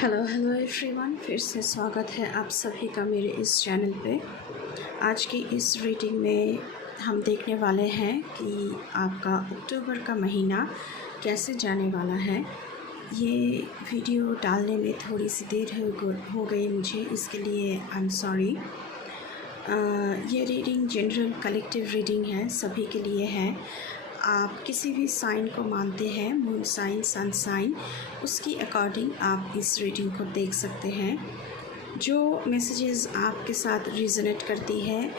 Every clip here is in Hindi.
हेलो एवरीवन, फिर से स्वागत है आप सभी का मेरे इस चैनल पे। आज की इस रीडिंग में हम देखने वाले हैं कि आपका अक्टूबर का महीना कैसे जाने वाला है। ये वीडियो डालने में थोड़ी सी देर हो गई मुझे, इसके लिए आई एम सॉरी। ये रीडिंग जनरल कलेक्टिव रीडिंग है, सभी के लिए है। आप किसी भी साइन को मानते हैं, मून साइन, सन साइन, उसकी अकॉर्डिंग आप इस रीडिंग को देख सकते हैं। जो मैसेजेस आपके साथ रिजोनेट करती है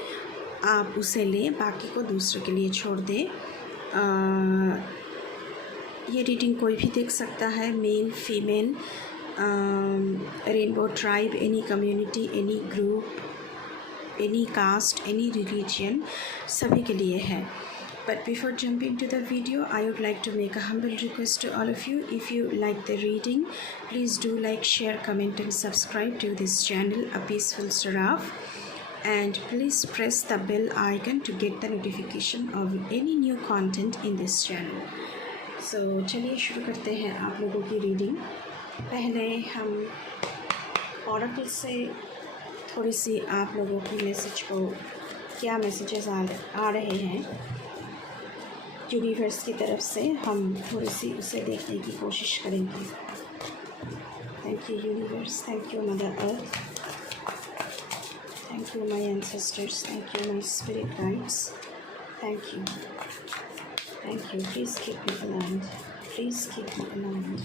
आप उसे लें, बाकी को दूसरे के लिए छोड़ दें। ये रीडिंग कोई भी देख सकता है, male female, rainbow tribe, any community, any group, any caste, any religion, सभी के लिए है। But before jumping to the video, I would like to make a humble request to all of you. If you like the reading, please do like, share, comment and subscribe to this channel, A Peaceful Saraf. And please press the bell icon to get the notification of any new content in this channel. So चलिए शुरू करते हैं आप लोगों की रीडिंग। पहले हम ऑरेकल से थोड़ी सी आप लोगों की मैसेज को, क्या मैसेजेस आ रहे हैं यूनिवर्स की तरफ से, हम थोड़ी सी उसे देखने की कोशिश करेंगे। Thank you universe, thank you mother earth, thank you my ancestors, thank you my spirit guides, thank you, thank you. Please keep me aligned, please keep me aligned.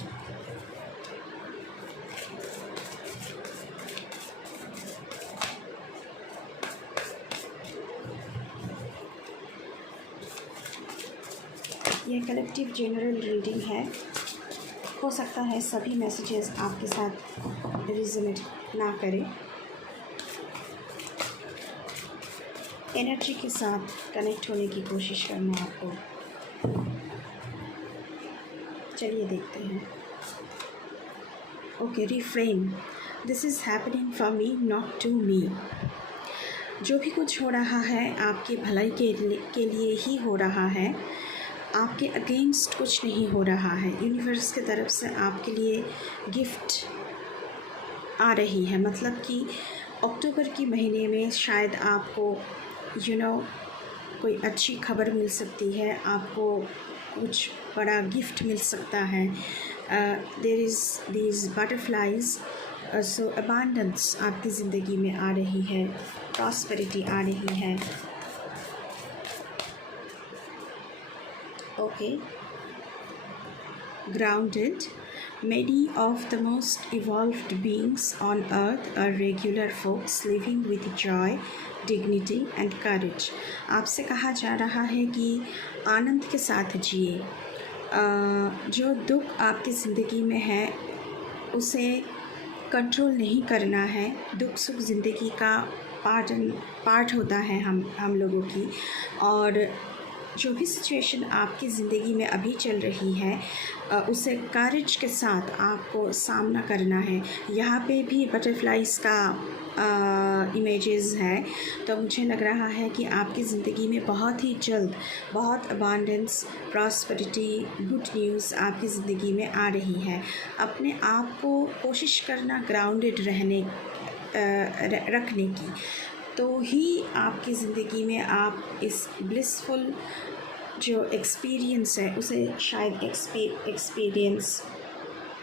ये कलेक्टिव जनरल रीडिंग है। हो सकता है सभी मैसेजेस आपके साथ रिजोनेट ना करें। एनर्जी के साथ कनेक्ट होने की कोशिश करना आपको। चलिए देखते हैं। Okay, refrain, this is happening for me, not to me. जो भी कुछ हो रहा है आपकी भलाई के लिए ही हो रहा है, आपके अगेंस्ट कुछ नहीं हो रहा है। यूनिवर्स की तरफ से आपके लिए गिफ्ट आ रही है, मतलब कि अक्टूबर के महीने में शायद आपको कोई अच्छी खबर मिल सकती है, आपको कुछ बड़ा गिफ्ट मिल सकता है। There is these butterflies, so abundance आपकी ज़िंदगी में आ रही है, प्रॉस्पेरिटी आ रही है। Okay, grounded. Many of the most evolved beings on earth are regular folks living with joy, dignity and courage. आपसे कहा जा रहा है कि आनंद के साथ जिए। जो दुख आपकी ज़िंदगी में है उसे कंट्रोल नहीं करना है। दुख सुख ज़िंदगी का पार्ट होता है हम लोगों की, और जो भी सिचुएशन आपकी ज़िंदगी में अभी चल रही है उसे करेज के साथ आपको सामना करना है। यहाँ पे भी बटरफ्लाइज का इमेजेस है, तो मुझे लग रहा है कि आपकी ज़िंदगी में बहुत ही जल्द बहुत अबांडेंस, प्रॉस्पेरिटी, गुड न्यूज़ आपकी ज़िंदगी में आ रही है। अपने आप को कोशिश करना ग्राउंडेड रखने की, तो ही आपकी ज़िंदगी में आप इस ब्लिसफुल जो एक्सपीरियंस है उसे शायद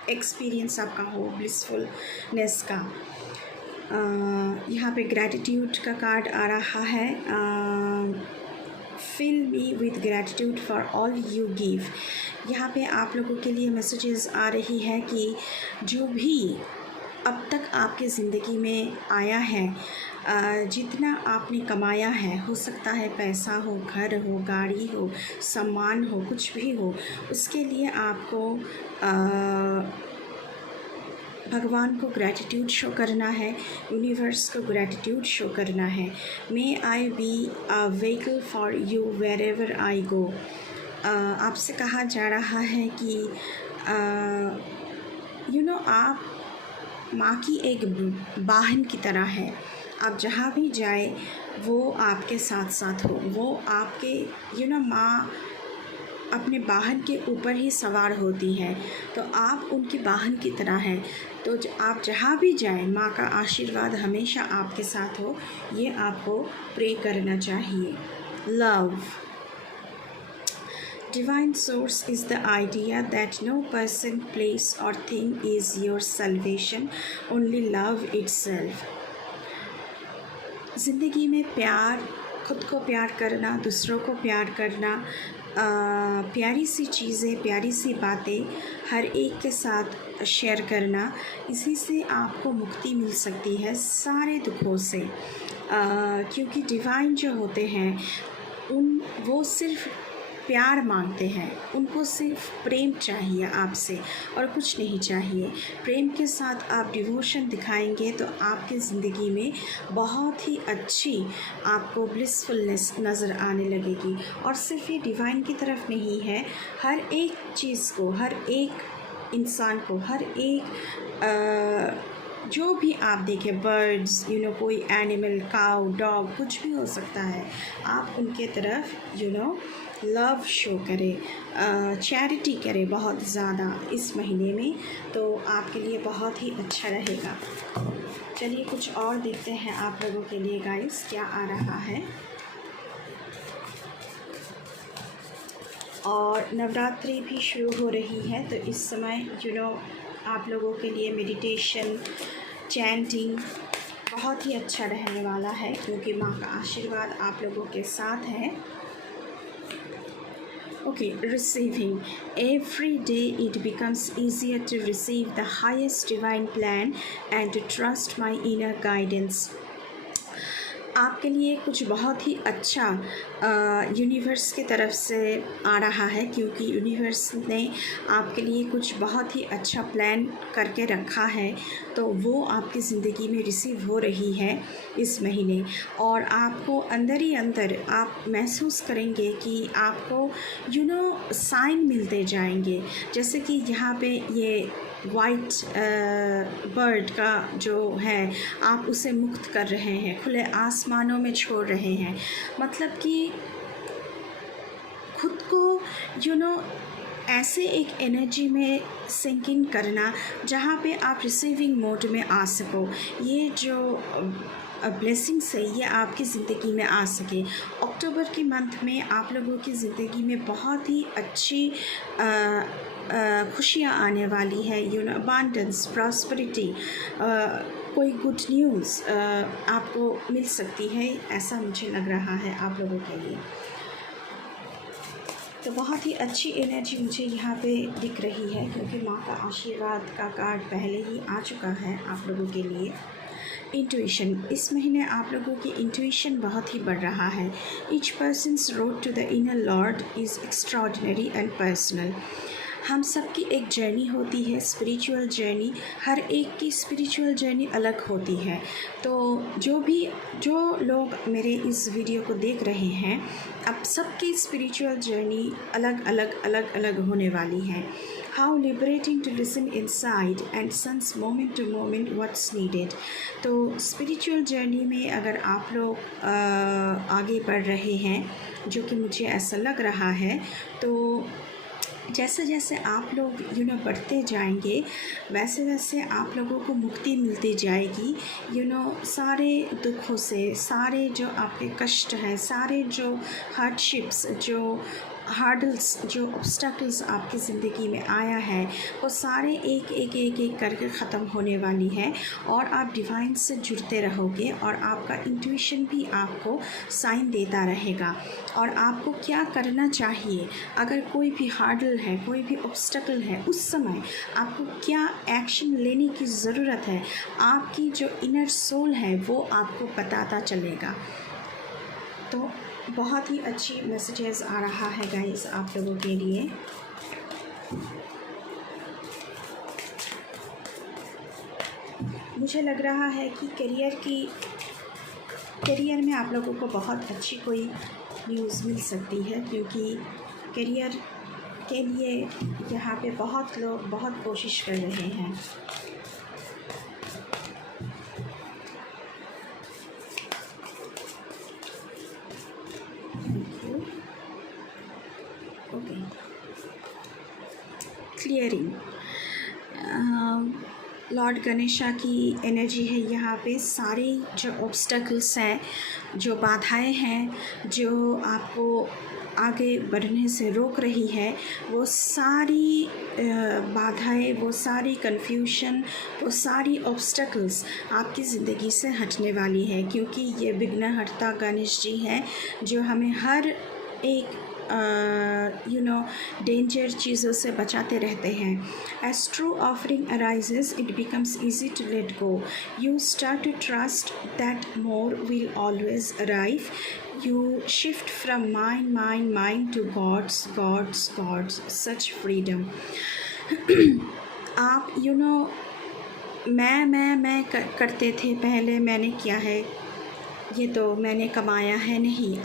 एक्सपीरियंस आपका हो, ब्लिसफुलनेस का। यहाँ पे ग्रैटिट्यूड का कार्ड आ रहा है। Fill me with gratitude for all you give. यहाँ पे आप लोगों के लिए मैसेजेस आ रही है कि जो भी अब तक आपकी ज़िंदगी में आया है, जितना आपने कमाया है, हो सकता है पैसा हो, घर हो, गाड़ी हो, सम्मान हो, कुछ भी हो, उसके लिए आपको भगवान को ग्रैटिट्यूड शो करना है, यूनिवर्स को ग्रैटिट्यूड शो करना है। May I be a vehicle for you wherever I go. आपसे कहा जा रहा है कि आप माँ की एक वाहन की तरह है। आप जहाँ भी जाए वो आपके साथ साथ हो, वो आपके माँ अपने वाहन के ऊपर ही सवार होती है, तो आप उनकी वाहन की तरह हैं। तो आप जहाँ भी जाएं, माँ का आशीर्वाद हमेशा आपके साथ हो, ये आपको प्रे करना चाहिए। Love. Divine source is the idea that no person, place or thing is your salvation, only love itself. ज़िंदगी में प्यार, खुद को प्यार करना, दूसरों को प्यार करना, प्यारी सी चीज़ें, प्यारी सी बातें हर एक के साथ शेयर करना, इसी से आपको मुक्ति मिल सकती है सारे दुखों से। क्योंकि डिवाइन जो होते हैं वो सिर्फ़ प्यार मांगते हैं, उनको सिर्फ प्रेम चाहिए आपसे और कुछ नहीं चाहिए। प्रेम के साथ आप डिवोशन दिखाएंगे तो आपकी ज़िंदगी में बहुत ही अच्छी आपको ब्लिसफुलनेस नज़र आने लगेगी। और सिर्फ ये डिवाइन की तरफ नहीं है, हर एक चीज़ को, हर एक इंसान को, हर एक जो भी आप देखें, बर्ड्स, कोई एनिमल, काऊ, डॉग, कुछ भी हो सकता है, आप उनके तरफ लव शो करें, चैरिटी करें बहुत ज़्यादा इस महीने में, तो आपके लिए बहुत ही अच्छा रहेगा। चलिए कुछ और देखते हैं आप लोगों के लिए गाइस क्या आ रहा है। और नवरात्रि भी शुरू हो रही है, तो इस समय आप लोगों के लिए मेडिटेशन, चैंटिंग बहुत ही अच्छा रहने वाला है, क्योंकि माँ का आशीर्वाद आप लोगों के साथ है। Okay, receiving. Every day it becomes easier to receive the highest divine plan and to trust my inner guidance. आपके लिए कुछ बहुत ही अच्छा यूनिवर्स की तरफ से आ रहा है, क्योंकि यूनिवर्स ने आपके लिए कुछ बहुत ही अच्छा प्लान करके रखा है, तो वो आपकी ज़िंदगी में रिसीव हो रही है इस महीने। और आपको अंदर ही अंदर आप महसूस करेंगे कि आपको साइन मिलते जाएंगे। जैसे कि यहाँ पे ये वाइट बर्ड का जो है, आप उसे मुक्त कर रहे हैं, खुले आसमानों में छोड़ रहे हैं। मतलब कि खुद को ऐसे एक एनर्जी में सिंक इन करना जहाँ पे आप रिसीविंग मोड में आ सको। ये जो ब्लेसिंग्स है ये आपकी ज़िंदगी में आ सके। अक्टूबर के मंथ में आप लोगों की ज़िंदगी में बहुत ही अच्छी खुशियाँ आने वाली है। अबांडेंस, प्रॉस्पेरिटी, कोई गुड न्यूज़ आपको मिल सकती है, ऐसा मुझे लग रहा है आप लोगों के लिए। तो बहुत ही अच्छी एनर्जी मुझे यहाँ पे दिख रही है, क्योंकि माँ का आशीर्वाद का कार्ड पहले ही आ चुका है आप लोगों के लिए। इंट्यूशन, इस महीने आप लोगों की इंट्यूशन बहुत ही बढ़ रहा है। Each person's road to the inner lord is extraordinary and personal. हम सबकी एक जर्नी होती है, स्पिरिचुअल जर्नी। हर एक की स्पिरिचुअल जर्नी अलग होती है। तो जो लोग मेरे इस वीडियो को देख रहे हैं, अब सबकी स्पिरिचुअल जर्नी अलग अलग होने वाली है। How liberating to listen inside and sense moment to moment what's needed. तो स्पिरिचुअल जर्नी में अगर आप लोग आगे बढ़ रहे हैं, जो कि मुझे ऐसा लग रहा है, तो जैसे जैसे आप लोग बढ़ते जाएंगे, वैसे वैसे आप लोगों को मुक्ति मिलती जाएगी। सारे दुखों से, सारे जो आपके कष्ट हैं, सारे जो हार्डशिप्स, जो हार्डल्स, जो ऑब्स्टैकल्स आपकी ज़िंदगी में आया है, वो सारे एक करके ख़त्म होने वाली है। और आप डिवाइन से जुड़ते रहोगे, और आपका इंट्यूशन भी आपको साइन देता रहेगा। और आपको क्या करना चाहिए, अगर कोई भी हार्डल है, कोई भी ऑब्स्टैकल है, उस समय आपको क्या एक्शन लेने की ज़रूरत है, आपकी जो इनर सोल है वो आपको बताता चलेगा। तो बहुत ही अच्छी मैसेजेस आ रहा है गाइस आप लोगों के लिए। मुझे लग रहा है कि करियर में आप लोगों को बहुत अच्छी कोई न्यूज़ मिल सकती है, क्योंकि करियर के लिए यहाँ पे बहुत लोग बहुत कोशिश कर रहे हैं। Okay, clearing. लॉर्ड गणेशा की एनर्जी है यहाँ पे। सारे जो ऑब्स्टकल्स हैं, जो बाधाएं हैं, जो आपको आगे बढ़ने से रोक रही है, वो सारी बाधाएं, वो सारी कन्फ्यूशन, वो सारी ऑब्स्टकल्स आपकी ज़िंदगी से हटने वाली है, क्योंकि ये विघ्नहर्ता गणेश जी हैं जो हमें हर एक डेंजर चीज़ों से बचाते रहते हैं। As true offering arises, it becomes easy to let go. You start to trust that more will always arrive. You shift from mine to God's. Such freedom. आप मैं करते थे पहले, मैंने किया है, ये तो मैंने कमाया है, नहीं।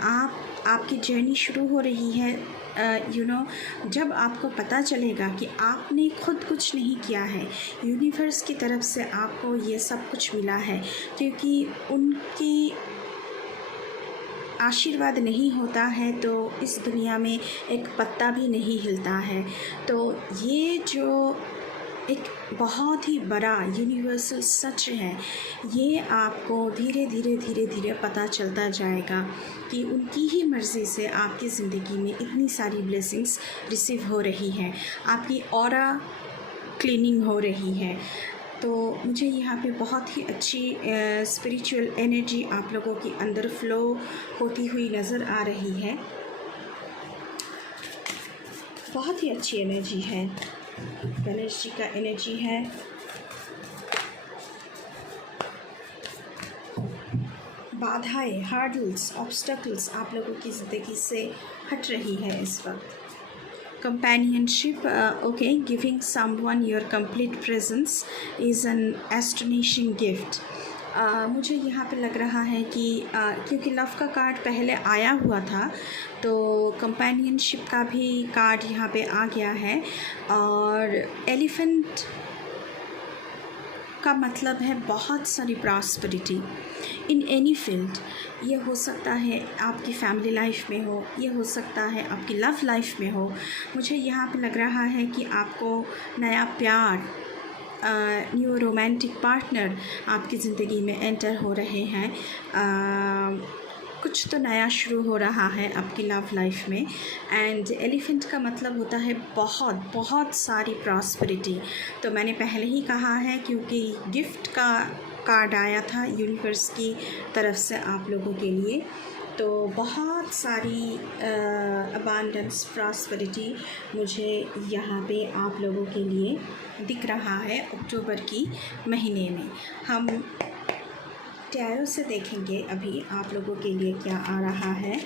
आपकी जर्नी शुरू हो रही है जब आपको पता चलेगा कि आपने खुद कुछ नहीं किया है, यूनिवर्स की तरफ से आपको ये सब कुछ मिला है, क्योंकि उनकी आशीर्वाद नहीं होता है तो इस दुनिया में एक पत्ता भी नहीं हिलता है। तो ये जो एक बहुत ही बड़ा यूनिवर्सल सच है, ये आपको धीरे धीरे पता चलता जाएगा कि उनकी ही मर्ज़ी से आपकी ज़िंदगी में इतनी सारी ब्लेसिंग्स रिसीव हो रही है, आपकी ऑरा क्लीनिंग हो रही है। तो मुझे यहाँ पे बहुत ही अच्छी स्पिरिचुअल एनर्जी आप लोगों के अंदर फ्लो होती हुई नज़र आ रही है। बहुत ही अच्छी एनर्जी है, गणेश जी का एनर्जी है। बाधाएं, हार्डल्स, ऑब्स्टकल्स आप लोगों की ज़िंदगी से हट रही है इस वक्त। Companionship, okay, giving someone your complete presence is an astonishing gift. मुझे यहाँ पे लग रहा है कि क्योंकि लव का कार्ड पहले आया हुआ था, तो कंपेनियनशिप का भी कार्ड यहाँ पे आ गया है। और एलिफेंट का मतलब है बहुत सारी प्रॉस्पेरिटी इन एनी फील्ड। ये हो सकता है आपकी फैमिली लाइफ में हो, ये हो सकता है आपकी लव लाइफ में हो। मुझे यहाँ पे लग रहा है कि आपको नया प्यार, न्यू रोमांटिक पार्टनर आपकी ज़िंदगी में एंटर हो रहे हैं। कुछ तो नया शुरू हो रहा है आपकी लव लाइफ में। एंड एलिफेंट का मतलब होता है बहुत सारी प्रॉस्पेरिटी। तो मैंने पहले ही कहा है, क्योंकि गिफ्ट का कार्ड आया था यूनिवर्स की तरफ से आप लोगों के लिए, तो बहुत सारी अबांडेंस, प्रॉस्पेरिटी मुझे यहाँ पे आप लोगों के लिए दिख रहा है। अक्टूबर की महीने में हम टैरो से देखेंगे अभी आप लोगों के लिए क्या आ रहा है।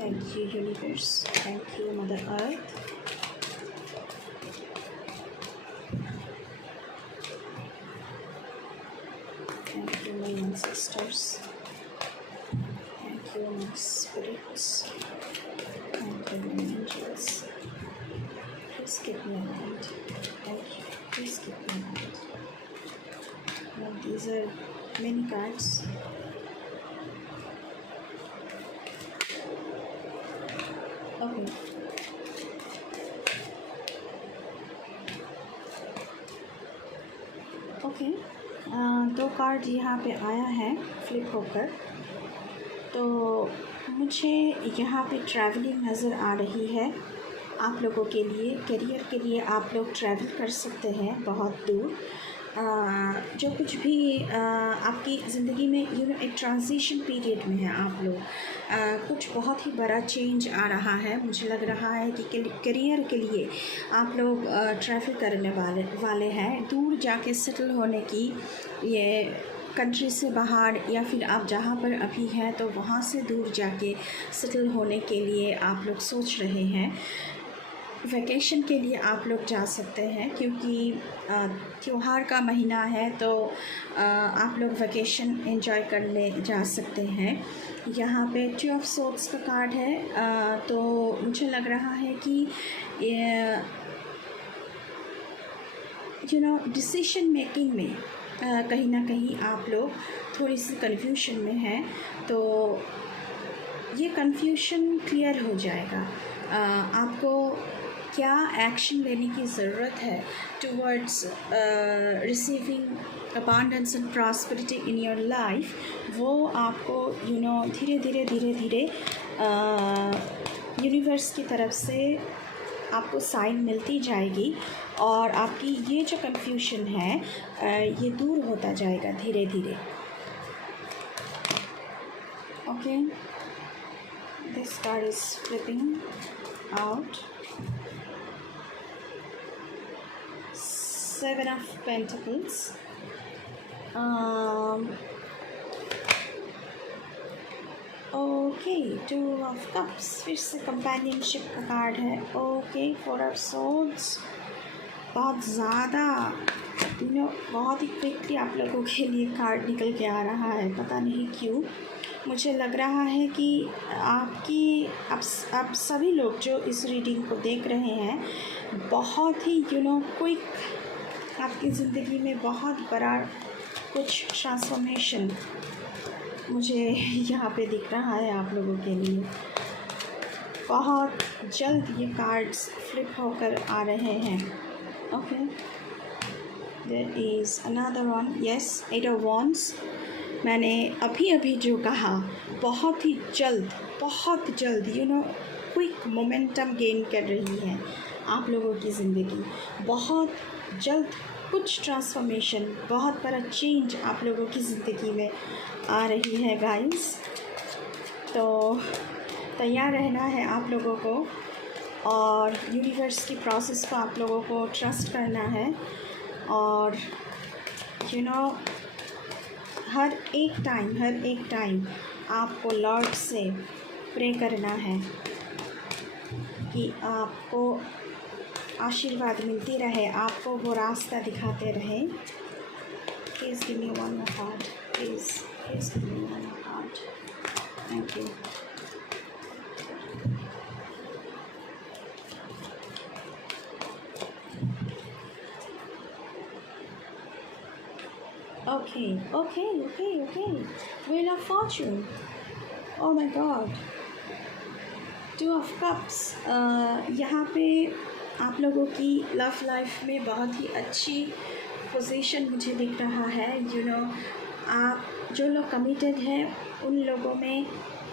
Thank you universe, thank you mother earth. Thank you my ancestors, thank you my spirits, thank you my angels. Please give me a light, thank you, please give me a light. Now these are many cards. Okay. Okay, दो कार्ड यहाँ पे आया है फ्लिप होकर। तो मुझे यहाँ पे ट्रैवलिंग नज़र आ रही है आप लोगों के लिए। करियर के लिए आप लोग ट्रैवल कर सकते हैं बहुत दूर। जो कुछ भी आपकी ज़िंदगी में एक ट्रांजिशन पीरियड में है आप लोग, कुछ बहुत ही बड़ा चेंज आ रहा है। मुझे लग रहा है कि करियर के लिए आप लोग ट्रैवल करने वाले हैं, दूर जाके सेटल होने की, ये कंट्री से बाहर या फिर आप जहाँ पर अभी हैं तो वहाँ से दूर जाके सेटल होने के लिए आप लोग सोच रहे हैं। वैकेशन के लिए आप लोग जा सकते हैं, क्योंकि त्यौहार का महीना है, तो आप लोग वैकेशन एंजॉय करने जा सकते हैं। यहाँ पे 2 ऑफ सोर्ड्स का कार्ड है। तो मुझे लग रहा है कि डिसीशन मेकिंग में कहीं ना कहीं आप लोग थोड़ी सी कन्फ्यूशन में हैं, तो ये कन्फ्यूशन क्लियर हो जाएगा। आपको क्या एक्शन लेने की ज़रूरत है towards receiving abundance and prosperity in your life, वो आपको धीरे धीरे यूनिवर्स की तरफ से आपको साइन मिलती जाएगी, और आपकी ये जो कन्फ्यूशन है ये दूर होता जाएगा धीरे धीरे। Okay, this card is flipping out. 7 of Pentacles, okay, 2 of Cups, फिर से कंपेनियनशिप का कार्ड है। ओके, 4 of Swords, बहुत ज़्यादा बहुत ही क्विकली आप लोगों के लिए कार्ड निकल के आ रहा है, पता नहीं क्यों। मुझे लग रहा है कि आप सभी लोग जो इस रीडिंग को देख रहे हैं, बहुत ही क्विक आपकी ज़िंदगी में बहुत बड़ा कुछ ट्रांसफॉर्मेशन मुझे यहाँ पे दिख रहा है आप लोगों के लिए। बहुत जल्द ये कार्ड्स फ्लिप होकर आ रहे हैं। Okay, there is another one. Yes, 8 of Wands। मैंने अभी जो कहा, बहुत ही जल्द क्विक मोमेंटम गेन कर रही है आप लोगों की ज़िंदगी। बहुत जल्द कुछ ट्रांसफॉर्मेशन, बहुत बड़ा चेंज आप लोगों की ज़िंदगी में आ रही है गाइस। तो तैयार रहना है आप लोगों को, और यूनिवर्स की प्रोसेस को आप लोगों को ट्रस्ट करना है, और हर एक टाइम आपको लॉर्ड से प्रे करना है कि आपको आशीर्वाद मिलती रहे, आपको वो रास्ता दिखाते रहे। Please give me one more card, please give me one more card, thank you. Okay. Wheel of Fortune. Oh my God. 2 of Cups. यहाँ पे आप लोगों की लव लाइफ में बहुत ही अच्छी पोजीशन मुझे दिख रहा है। आप जो लोग कमिटेड हैं उन लोगों में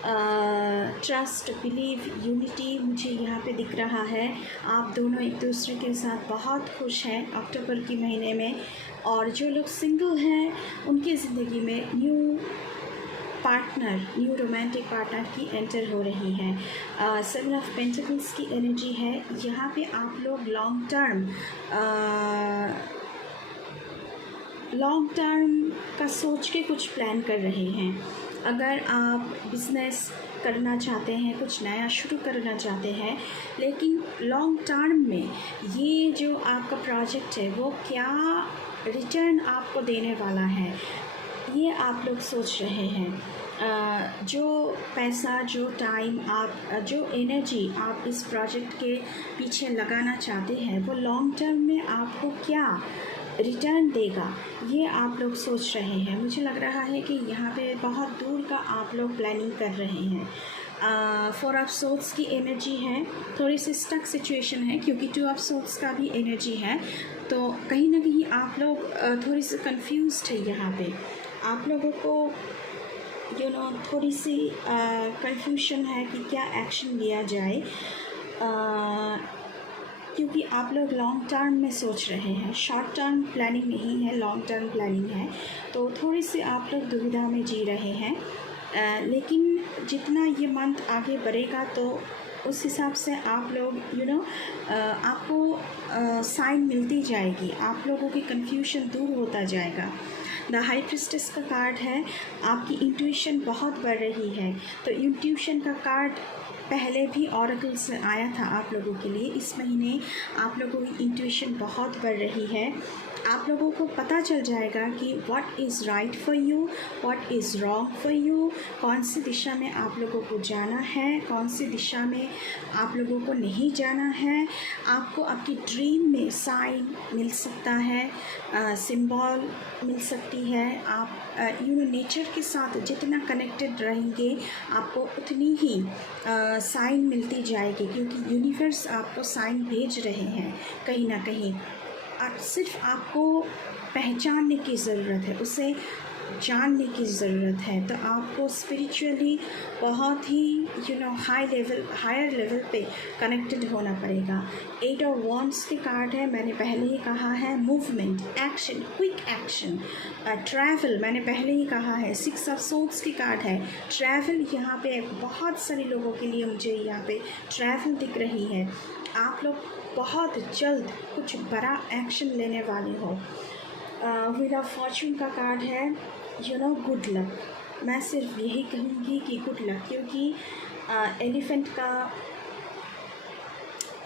ट्रस्ट, बिलीव, यूनिटी मुझे यहाँ पे दिख रहा है। आप दोनों एक दूसरे के साथ बहुत खुश हैं अक्टूबर के महीने में, और जो लोग सिंगल हैं उनकी ज़िंदगी में न्यू रोमांटिक पार्टनर की एंटर हो रही है। 7 of Pentacles की एनर्जी है यहाँ पे। आप लोग लॉन्ग टर्म का सोच के कुछ प्लान कर रहे हैं। अगर आप बिज़नेस करना चाहते हैं, कुछ नया शुरू करना चाहते हैं, लेकिन लॉन्ग टर्म में ये जो आपका प्रोजेक्ट है वो क्या रिटर्न आपको देने वाला है, ये आप लोग सोच रहे हैं। जो पैसा, जो टाइम, जो एनर्जी आप इस प्रोजेक्ट के पीछे लगाना चाहते हैं, वो लॉन्ग टर्म में आपको क्या रिटर्न देगा, ये आप लोग सोच रहे हैं। मुझे लग रहा है कि यहाँ पे बहुत दूर का आप लोग प्लानिंग कर रहे हैं। 4 of Swords की एनर्जी है। थोड़ी सी स्टक सिचुएशन है क्योंकि 2 of Swords का भी एनर्जी है, तो कहीं ना कहीं आप लोग थोड़ी सी कंफ्यूज्ड है। यहाँ पे आप लोगों को थोड़ी सी कंफ्यूजन है कि क्या एक्शन लिया जाए, क्योंकि आप लोग लॉन्ग टर्म में सोच रहे हैं। शॉर्ट टर्म प्लानिंग नहीं है, लॉन्ग टर्म प्लानिंग है। तो थोड़ी सी आप लोग दुविधा में जी रहे हैं, लेकिन जितना ये मंथ आगे बढ़ेगा तो उस हिसाब से आप लोग आपको साइन मिलती जाएगी, आप लोगों की कन्फ्यूजन दूर होता जाएगा। द हाई प्रिस्टेस का कार्ड है। आपकी इंट्यूशन बहुत बढ़ रही है, तो इंट्यूशन का कार्ड पहले भी ऑरेकल से आया था आप लोगों के लिए। इस महीने आप लोगों की इंट्यूशन बहुत बढ़ रही है। आप लोगों को पता चल जाएगा कि what is right for you, what is wrong for you, कौन सी दिशा में आप लोगों को जाना है, कौन सी दिशा में आप लोगों को नहीं जाना है। आपको आपकी ड्रीम में साइन मिल सकता है, सिंबल मिल सकती है। आप नेचर के साथ जितना कनेक्टेड रहेंगे आपको उतनी ही साइन मिलती जाएगी, क्योंकि यूनिवर्स आपको साइन भेज रहे हैं कहीं ना कहीं। सिर्फ आपको पहचानने की ज़रूरत है, उसे जानने की ज़रूरत है। तो आपको स्पिरिचुअली बहुत ही हायर लेवल पे कनेक्टेड होना पड़ेगा। 8 ऑफ वॉन्ड्स के कार्ड है, मैंने पहले ही कहा है, movement, action, quick action, travel, मैंने पहले ही कहा है। 6 ऑफ सोर्ड्स की कार्ड है, ट्रैवल। यहाँ पे बहुत सारे लोगों के लिए मुझे यहाँ पे ट्रैवल दिख रही है। आप लोग बहुत जल्द कुछ बड़ा एक्शन लेने वाले हो। व्हील ऑफ फॉर्चून का कार्ड है, गुड लक। मैं सिर्फ यही कहूँगी कि गुड लक, क्योंकि एलिफेंट का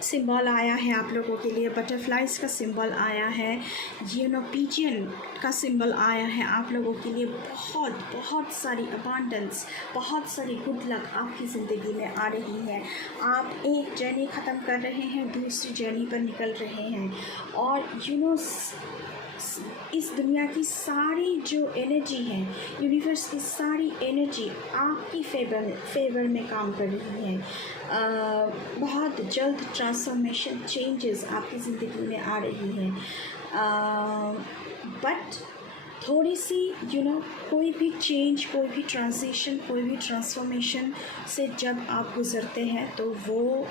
सिंबल आया है आप लोगों के लिए, बटरफ्लाइज का सिंबल आया है, पिजियन का सिंबल आया है आप लोगों के लिए। बहुत बहुत सारी अबांडेंस, बहुत सारी गुड लक आपकी ज़िंदगी में आ रही है। आप एक जर्नी ख़त्म कर रहे हैं, दूसरी जर्नी पर निकल रहे हैं, और इस दुनिया की सारी जो एनर्जी है, यूनिवर्स की सारी एनर्जी आपकी फेवर में काम कर रही है। बहुत जल्द ट्रांसफॉर्मेशन, चेंजेस आपकी ज़िंदगी में आ रही है। बट थोड़ी सी कोई भी चेंज, कोई भी ट्रांजिशन, कोई भी ट्रांसफॉर्मेशन से जब आप गुज़रते हैं तो वो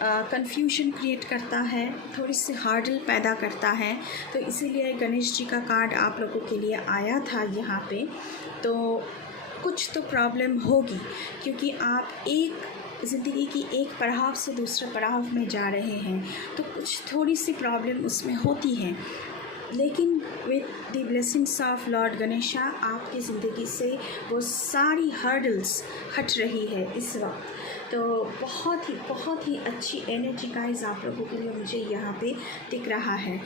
कन्फ्यूजन क्रिएट करता है, थोड़ी सी हार्डल पैदा करता है। तो इसीलिए गणेश जी का कार्ड आप लोगों के लिए आया था यहाँ पे। तो कुछ तो प्रॉब्लम होगी, क्योंकि आप एक ज़िंदगी की एक पड़ाव से दूसरे पड़ाव में जा रहे हैं, तो कुछ थोड़ी सी प्रॉब्लम उसमें होती है। लेकिन with the blessings of Lord Ganesha आपकी ज़िंदगी से वो सारी हर्डल्स हट रही है इस वक्त। तो बहुत ही अच्छी एनर्जी गाइस आप लोगों के लिए मुझे यहाँ पे दिख रहा है।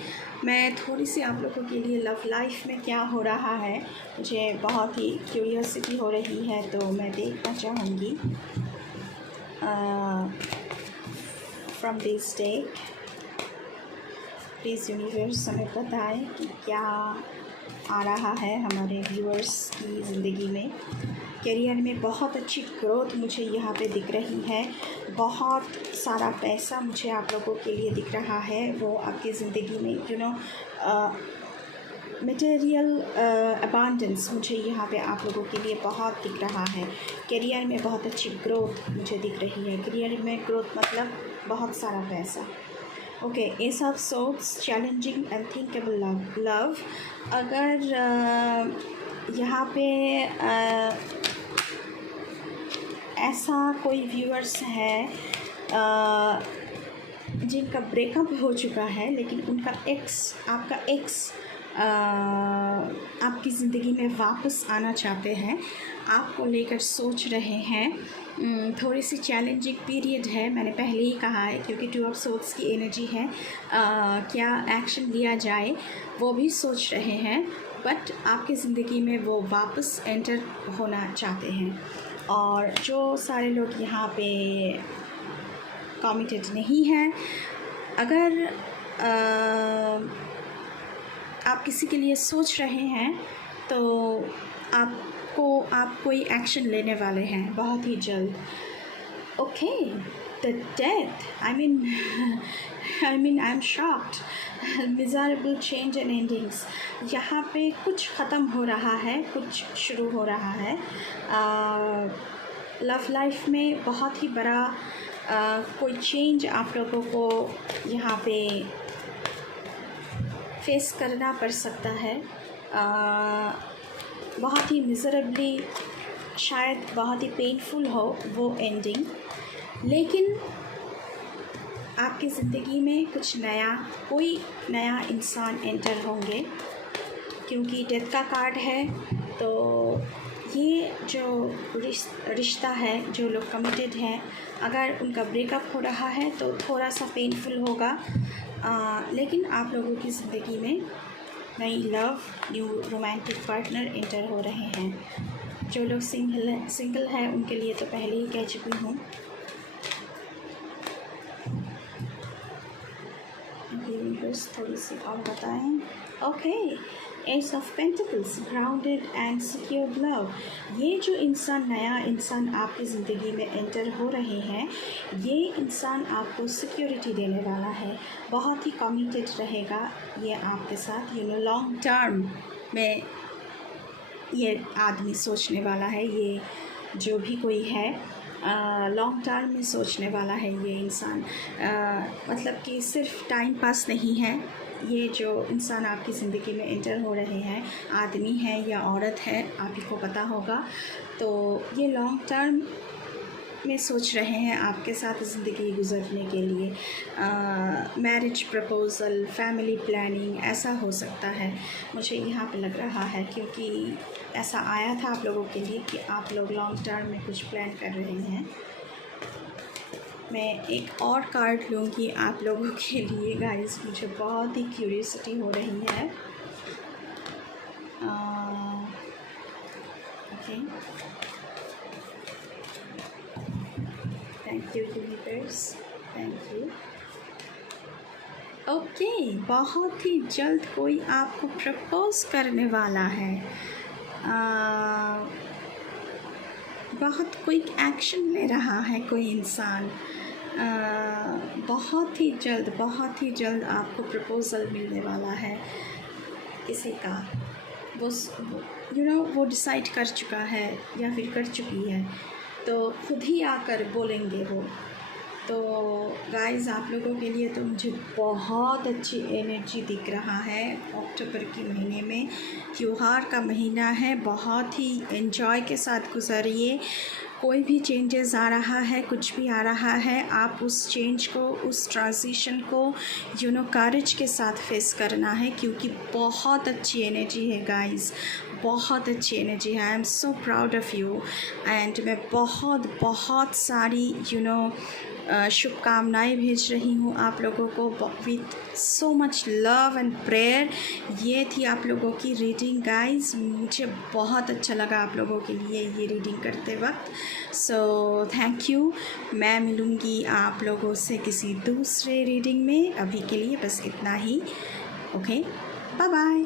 मैं थोड़ी सी आप लोगों के लिए लव लाइफ में क्या हो रहा है, मुझे बहुत ही क्यूरियोसिटी हो रही है, तो मैं देखना चाहूँगी from this deck. Please universe हमें बताएं कि क्या आ रहा है हमारे व्यूअर्स की ज़िंदगी में। करियर में बहुत अच्छी ग्रोथ मुझे यहाँ पे दिख रही है, बहुत सारा पैसा मुझे आप लोगों के लिए दिख रहा है। वो आपकी ज़िंदगी में मटेरियल अबांडेंस मुझे यहाँ पे आप लोगों के लिए बहुत दिख रहा है। करियर में बहुत अच्छी ग्रोथ मुझे दिख रही है। करियर में ग्रोथ मतलब बहुत सारा पैसा। Okay, S of swords, challenging and thinkable love. अगर यहाँ पे ऐसा कोई व्यूअर्स है जिनका ब्रेकअप हो चुका है, लेकिन उनका आपका एक्स आपकी ज़िंदगी में वापस आना चाहते हैं, आपको लेकर सोच रहे हैं, थोड़ी सी चैलेंजिंग पीरियड है, मैंने पहले ही कहा है, क्योंकि 2 ऑफ सोर्ड्स की एनर्जी है। क्या एक्शन लिया जाए वो भी सोच रहे हैं, बट आपकी ज़िंदगी में वो वापस एंटर होना चाहते हैं। और जो सारे लोग यहाँ पे कमिटेड नहीं हैं, अगर आप किसी के लिए सोच रहे हैं तो आप कोई एक्शन लेने वाले हैं बहुत ही जल्द। Okay, the death, I am shocked. Miserable change and endings, यहाँ पे कुछ ख़त्म हो रहा है, कुछ शुरू हो रहा है। लव लाइफ में बहुत ही बड़ा कोई चेंज आप लोगों को यहाँ पे फेस करना पड़ सकता है। बहुत ही मिज़रेबली, शायद बहुत ही पेनफुल हो वो एंडिंग, लेकिन आपकी ज़िंदगी में कोई नया इंसान एंटर होंगे, क्योंकि डेथ का कार्ड है। तो ये जो रिश्ता है, जो लोग कमिटेड हैं, अगर उनका ब्रेकअप हो रहा है तो थोड़ा सा पेनफुल होगा, लेकिन आप लोगों की ज़िंदगी में नई love, new romantic partner enter हो रहे हैं। जो लोग सिंगल है उनके लिए तो पहले ही कह चुकी हूँ। थोड़ी सी और बताएं। Okay, S of pentacles, grounded and secured love. ये जो नया इंसान आपकी ज़िंदगी में एंटर हो रहे हैं, ये इंसान आपको सिक्योरिटी देने वाला है, बहुत ही कमिटेड रहेगा ये आपके साथ। लॉन्ग टर्म में ये आदमी सोचने वाला है, ये जो भी कोई है लॉन्ग टर्म में सोचने वाला है ये इंसान। मतलब कि सिर्फ टाइम पास नहीं है। ये जो इंसान आपकी ज़िंदगी में एंटर हो रहे हैं, आदमी है या औरत है, आप ही को पता होगा। तो ये लॉन्ग टर्म में सोच रहे हैं आपके साथ ज़िंदगी गुजरने के लिए। मैरिज प्रपोज़ल, फैमिली प्लानिंग, ऐसा हो सकता है, मुझे यहाँ पे लग रहा है, क्योंकि ऐसा आया था आप लोगों के लिए कि आप लोग लॉन्ग टर्म में कुछ प्लान कर रहे हैं। मैं एक और कार्ड लूँगी आप लोगों के लिए गाइस, मुझे बहुत ही क्यूरियोसिटी हो रही है। Okay, thank you universe, thank you. Okay, बहुत ही जल्द कोई आपको प्रपोज करने वाला है। बहुत क्विक एक्शन ले रहा है कोई इंसान। बहुत ही जल्द आपको प्रपोज़ल मिलने वाला है किसी का। वो डिसाइड कर चुका है या फिर कर चुकी है, तो खुद ही आकर बोलेंगे वो। तो गाइस, आप लोगों के लिए तो मुझे बहुत अच्छी एनर्जी दिख रहा है। अक्टूबर के महीने में त्योहार का महीना है, बहुत ही एंजॉय के साथ गुजारिए। कोई भी चेंजेस आ रहा है, कुछ भी आ रहा है, आप उस चेंज को, उस ट्रांजिशन को करेज के साथ फेस करना है, क्योंकि बहुत अच्छी एनर्जी है गाइस, बहुत अच्छी एनर्जी है। I am so proud of you and मैं बहुत सारी शुभकामनाएं भेज रही हूँ आप लोगों को with so much love and prayer. ये थी आप लोगों की रीडिंग गाइस, मुझे बहुत अच्छा लगा आप लोगों के लिए ये रीडिंग करते वक्त। So thank you. मैं मिलूँगी आप लोगों से किसी दूसरे रीडिंग में, अभी के लिए बस इतना ही। Okay, bye bye.